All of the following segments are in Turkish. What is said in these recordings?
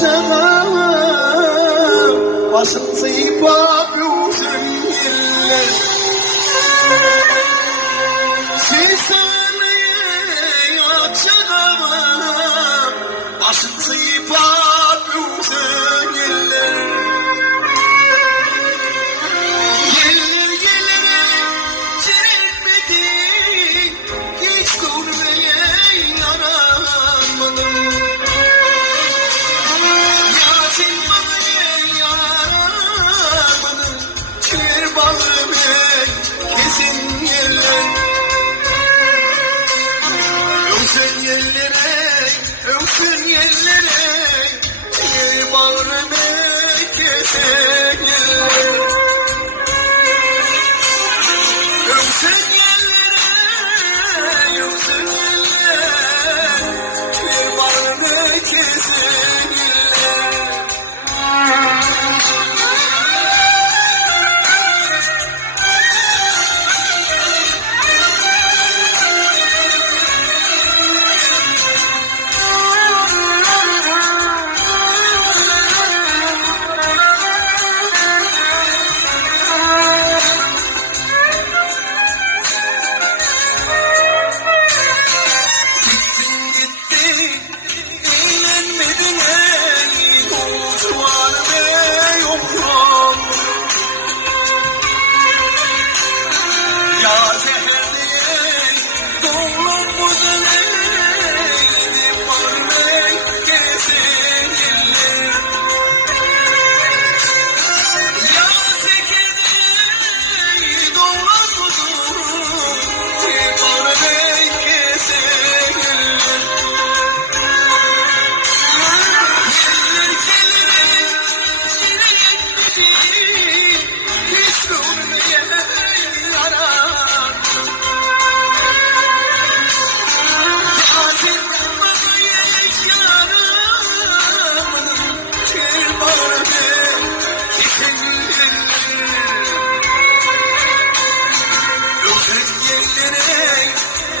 çağam başın zıyıp yüzün yerler Sesane çağam başın zıyıp yüzün yerler Öksün yerlere bir bağrımı kesin yerlere Öksün yerlere bir bağrımı kesin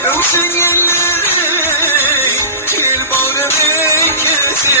Öksün yerlere bir bağrımı kesin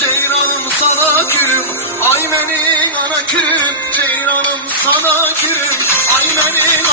Ceylanım sana kürüm, ay benim ana kürüm, ceylanım sana kürüm, ay benim